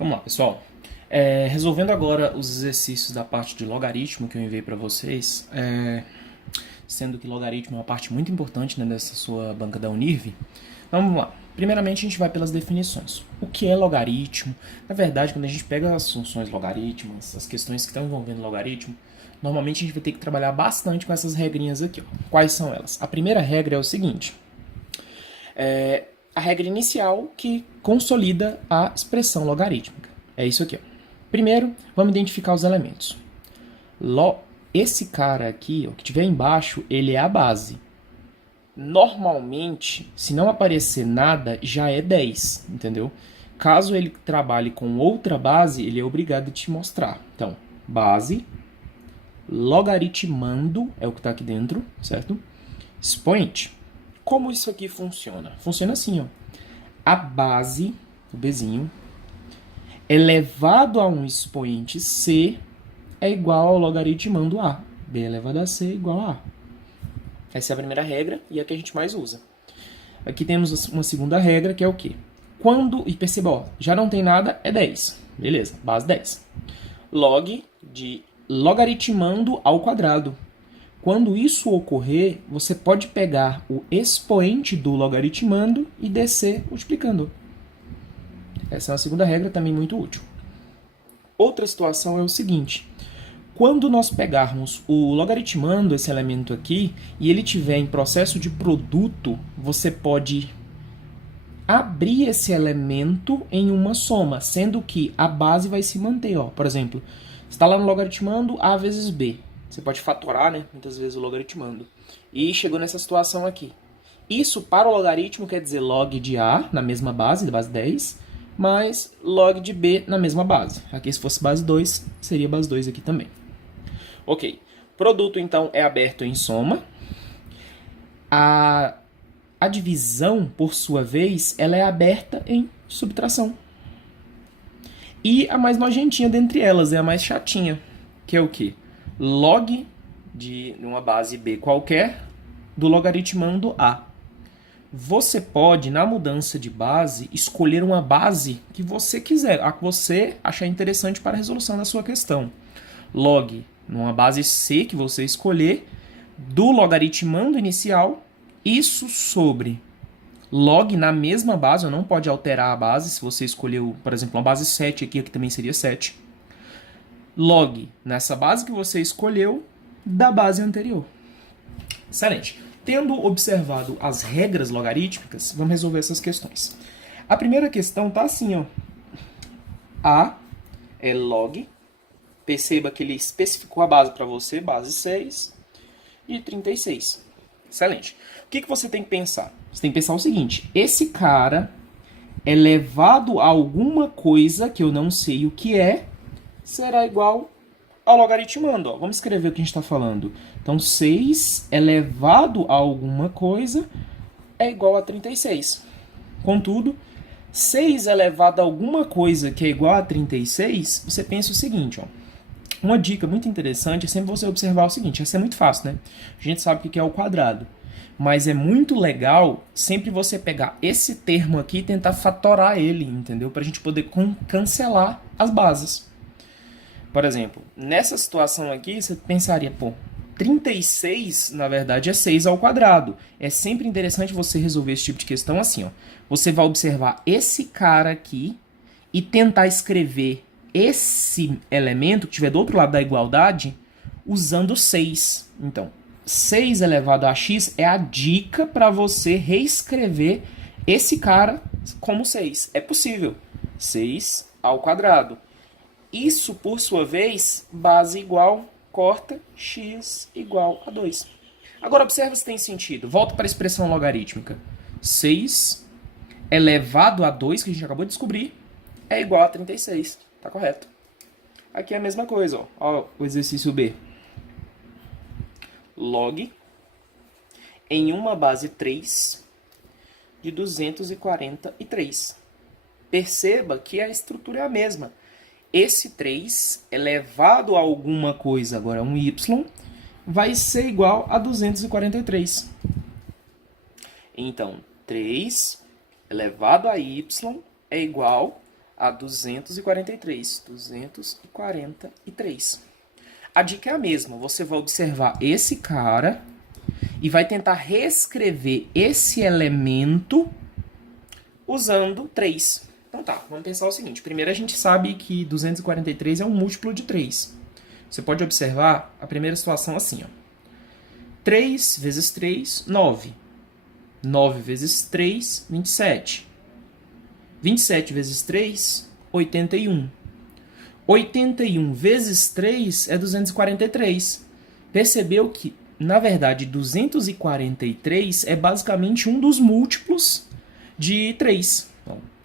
Vamos lá, pessoal. Resolvendo agora os exercícios da parte de logaritmo que eu enviei para vocês, sendo que logaritmo é uma parte muito importante, né, dessa sua banca da Unirv. Então, vamos lá. Primeiramente, a gente vai pelas definições. O que é logaritmo? Na verdade, quando a gente pega as funções logarítmicas, as questões que estão envolvendo logaritmo, normalmente a gente vai ter que trabalhar bastante com essas regrinhas aqui. Ó. Quais são elas? A primeira regra é o seguinte. A regra inicial que consolida a expressão logarítmica. É isso aqui. Ó. Primeiro, vamos identificar os elementos. Esse cara aqui, ó, que tiver embaixo, ele é a base. Normalmente, se não aparecer nada, já é 10, entendeu? Caso ele trabalhe com outra base, ele é obrigado a te mostrar. Então, base, logaritmando, é o que está aqui dentro, certo? Expoente. Como isso aqui funciona? Funciona assim, ó. A base, o Bzinho, elevado a um expoente C é igual ao logaritmando A. B elevado a C é igual a A. Essa é a primeira regra e é a que a gente mais usa. Aqui temos uma segunda regra, que é o quê? E perceba, ó, já não tem nada, é 10. Beleza, base 10. Log de logaritmando ao quadrado. Quando isso ocorrer, você pode pegar o expoente do logaritmando e descer multiplicando. Essa é uma segunda regra, também muito útil. Outra situação é o seguinte. Quando nós pegarmos o logaritmando, esse elemento aqui, e ele tiver em processo de produto, você pode abrir esse elemento em uma soma, sendo que a base vai se manter. Ó. Por exemplo, você está lá no logaritmando A vezes B. Você pode fatorar, né, muitas vezes o logaritmando. E chegou nessa situação aqui. Isso para o logaritmo quer dizer log de A na mesma base, da base 10, mais log de B na mesma base. Aqui se fosse base 2, seria base 2 aqui também. Ok. Produto, então, é aberto em soma. A divisão, por sua vez, ela é aberta em subtração. E a mais nojentinha dentre elas é a mais chatinha, que é o quê? Log de uma base B qualquer do logaritmando A. Você pode, na mudança de base, escolher uma base que você quiser, a que você achar interessante para a resolução da sua questão. Log numa base C que você escolher, do logaritmando inicial, isso sobre log na mesma base, ou não pode alterar a base, se você escolheu, por exemplo, uma base 7 aqui também seria 7. Log nessa base que você escolheu da base anterior. Excelente. Tendo observado as regras logarítmicas, vamos resolver essas questões. A primeira questão está assim, ó. A é log. Perceba que ele especificou a base para você, base 6 e 36. Excelente. O que você tem que pensar? Você tem que pensar o seguinte, esse cara elevado a alguma coisa que eu não sei o que é, será igual ao logaritmando. Ó. Vamos escrever o que a gente está falando. Então, 6 elevado a alguma coisa é igual a 36. Contudo, 6 elevado a alguma coisa que é igual a 36, você pensa o seguinte, ó. Uma dica muito interessante é sempre você observar o seguinte, essa é muito fácil, né? A gente sabe o que é o quadrado, mas é muito legal sempre você pegar esse termo aqui e tentar fatorar ele, entendeu? Para a gente poder cancelar as bases. Por exemplo, nessa situação aqui, você pensaria, pô, 36, na verdade, é 6 ao quadrado. É sempre interessante você resolver esse tipo de questão assim, ó. Você vai observar esse cara aqui e tentar escrever esse elemento que estiver do outro lado da igualdade usando 6. Então, 6 elevado a x é a dica para você reescrever esse cara como 6. É possível. 6 ao quadrado. Isso, por sua vez, base igual, corta, x igual a 2. Agora, observa se tem sentido. Volta para a expressão logarítmica. 6 elevado a 2, que a gente acabou de descobrir, é igual a 36. Tá correto. Aqui é a mesma coisa, ó. Ó, o exercício B. Log em uma base 3 de 243. Perceba que a estrutura é a mesma. Esse 3 elevado a alguma coisa, agora um y, vai ser igual a 243. Então, 3 elevado a y é igual a 243. 243. A dica é a mesma. Você vai observar esse cara e vai tentar reescrever esse elemento usando 3. Então tá, vamos pensar o seguinte. Primeiro a gente sabe que 243 é um múltiplo de 3. Você pode observar a primeira situação assim, ó. 3 vezes 3, 9. 9 vezes 3, 27. 27 vezes 3, 81. 81 vezes 3 é 243. Percebeu que, na verdade, 243 é basicamente um dos múltiplos de 3.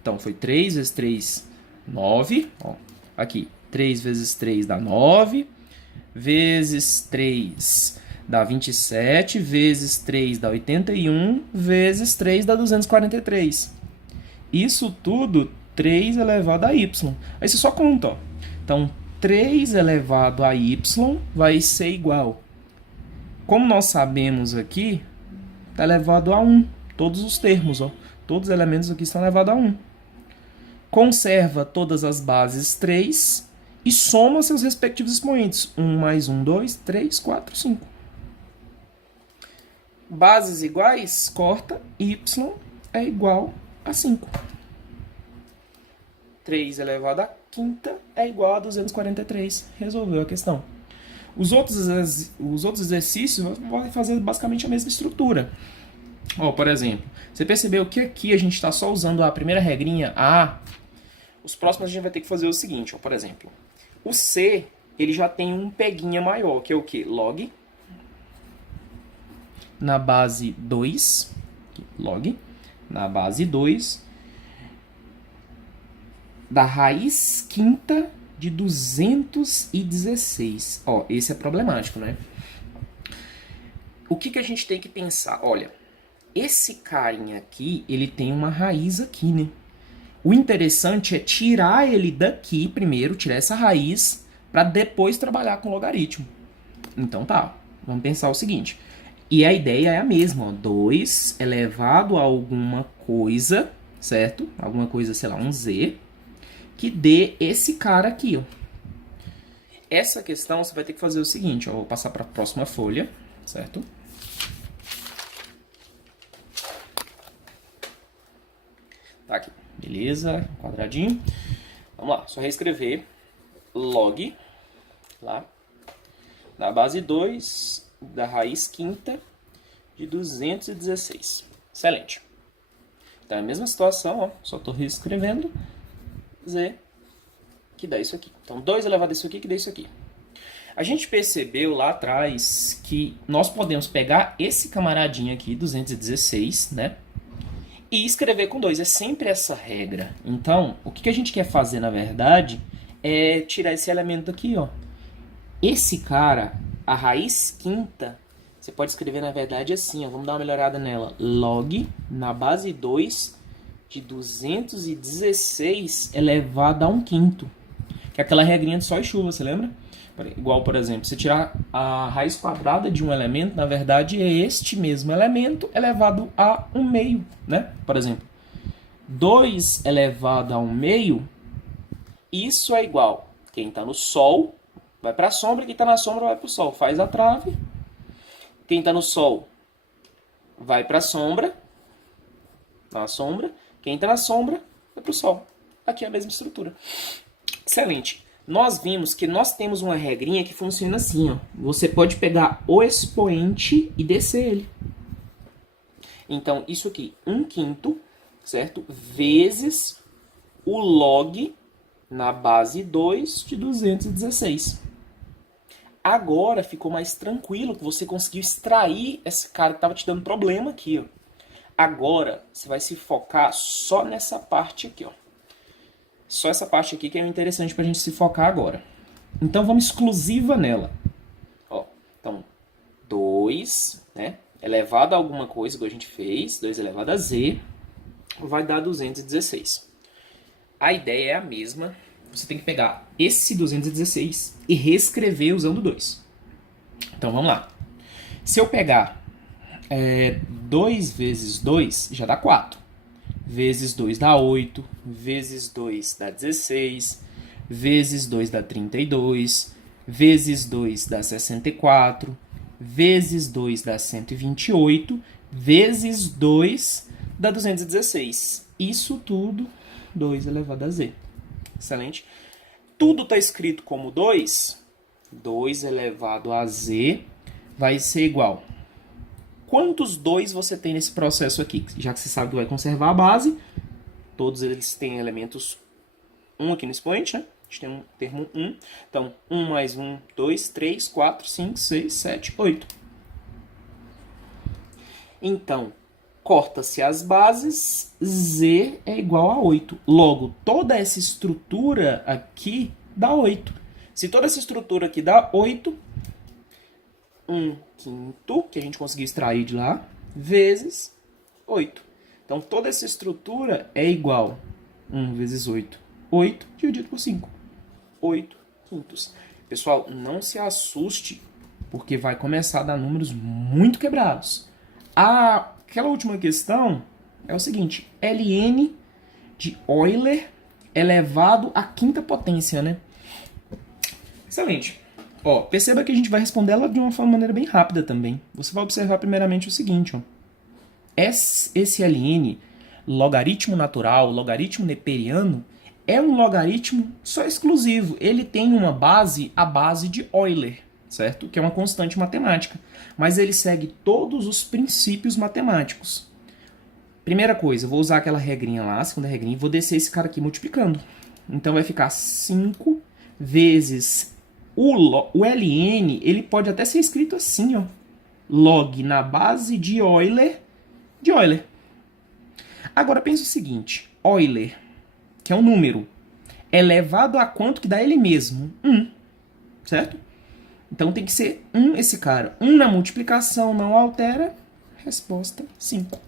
Então, foi 3 vezes 3, 9. Ó, aqui, 3 vezes 3 dá 9. Vezes 3 dá 27. Vezes 3 dá 81. Vezes 3 dá 243. Isso tudo, 3 elevado a y. Aí você só conta, ó. Então, 3 elevado a y vai ser igual. Como nós sabemos aqui, está elevado a 1. Todos os termos, ó. Todos os elementos aqui estão elevados a 1. Conserva todas as bases 3 e soma seus respectivos expoentes. 1 mais 1, 2, 3, 4, 5. Bases iguais, corta, y é igual a 5. 3 elevado a quinta é igual a 243. Resolveu a questão. Os outros exercícios vão fazer basicamente a mesma estrutura. Ó, por exemplo, você percebeu que aqui a gente está só usando a primeira regrinha, a. Os próximos a gente vai ter que fazer o seguinte, ó, por exemplo. O C, ele já tem um peguinha maior, que é o quê? Log na base 2. Log na base 2 da raiz quinta de 216. Ó, esse é problemático, né? O que a gente tem que pensar? Olha, esse carinha aqui, ele tem uma raiz aqui, né? O interessante é tirar ele daqui primeiro, tirar essa raiz, para depois trabalhar com logaritmo. Então tá, vamos pensar o seguinte. E a ideia é a mesma, ó, 2 elevado a alguma coisa, certo? Alguma coisa, sei lá, um z, que dê esse cara aqui, ó. Essa questão você vai ter que fazer o seguinte, ó, vou passar para a próxima folha, certo? Tá aqui, beleza, quadradinho. Vamos lá, só reescrever log lá da base 2 da raiz quinta de 216. Excelente. Então é a mesma situação, ó, só estou reescrevendo z, que dá isso aqui. Então 2 elevado a isso aqui, que dá isso aqui. A gente percebeu lá atrás que nós podemos pegar esse camaradinho aqui, 216, né? E escrever com 2. É sempre essa regra. Então, o que a gente quer fazer, na verdade, é tirar esse elemento aqui, ó. Esse cara, a raiz quinta, você pode escrever, na verdade, assim, ó. Vamos dar uma melhorada nela. Log na base 2 de 216 elevado a 1/5. Que é aquela regrinha de sol e chuva, você lembra? Igual, por exemplo, você tirar a raiz quadrada de um elemento, na verdade é este mesmo elemento elevado a 1/2, né? Por exemplo, 2 elevado a 1/2, isso é igual. Quem está no sol vai para a sombra, quem está na sombra vai para o sol. Faz a trave. Quem está no sol vai para a sombra, na sombra. Quem está na sombra vai para o sol. Aqui é a mesma estrutura. Excelente. Nós vimos que nós temos uma regrinha que funciona assim, ó. Você pode pegar o expoente e descer ele. Então, isso aqui, 1/5, certo? Vezes o log na base 2 de 216. Agora ficou mais tranquilo que você conseguiu extrair esse cara que estava te dando problema aqui, ó. Agora, você vai se focar só nessa parte aqui, ó. Só essa parte aqui que é interessante para a gente se focar agora. Então, vamos exclusiva nela. Ó, então, 2, né, elevado a alguma coisa que a gente fez, 2 elevado a z, vai dar 216. A ideia é a mesma. Você tem que pegar esse 216 e reescrever usando 2. Então, vamos lá. Se eu pegar 2 vezes 2, já dá 4. vezes 2 dá 8, vezes 2 dá 16, vezes 2 dá 32, vezes 2 dá 64, vezes 2 dá 128, vezes 2 dá 216. Isso tudo 2 elevado a z. Excelente. Tudo está escrito como 2. 2 elevado a z vai ser igual. Quantos 2 você tem nesse processo aqui? Já que você sabe que vai conservar a base, todos eles têm elementos 1 aqui no expoente, né? A gente tem um termo 1. Então, 1 mais 1, 2, 3, 4, 5, 6, 7, 8. Então, corta-se as bases, z é igual a 8. Logo, toda essa estrutura aqui dá 8. Se toda essa estrutura aqui dá 8, 1/5, que a gente conseguiu extrair de lá, vezes 8. Então, toda essa estrutura é igual a 1 vezes 8. 8 dividido por 5. 8/5. Pessoal, não se assuste, porque vai começar a dar números muito quebrados. Aquela última questão é o seguinte, ln de Euler elevado à quinta potência, né? Excelente. Ó, perceba que a gente vai responder ela de uma maneira bem rápida também. Você vai observar primeiramente o seguinte, ó. Esse ln, logaritmo natural, logaritmo neperiano, é um logaritmo só exclusivo. Ele tem uma base, a base de Euler, certo? Que é uma constante matemática. Mas ele segue todos os princípios matemáticos. Primeira coisa, eu vou usar aquela regrinha lá, a segunda regrinha, e vou descer esse cara aqui multiplicando. Então vai ficar 5 vezes o ln, ele pode até ser escrito assim, ó. Log na base de Euler, de Euler. Agora pensa o seguinte, Euler, que é um número, elevado a quanto que dá ele mesmo? 1, certo? Então tem que ser 1 esse cara. 1 na multiplicação não altera, resposta 5.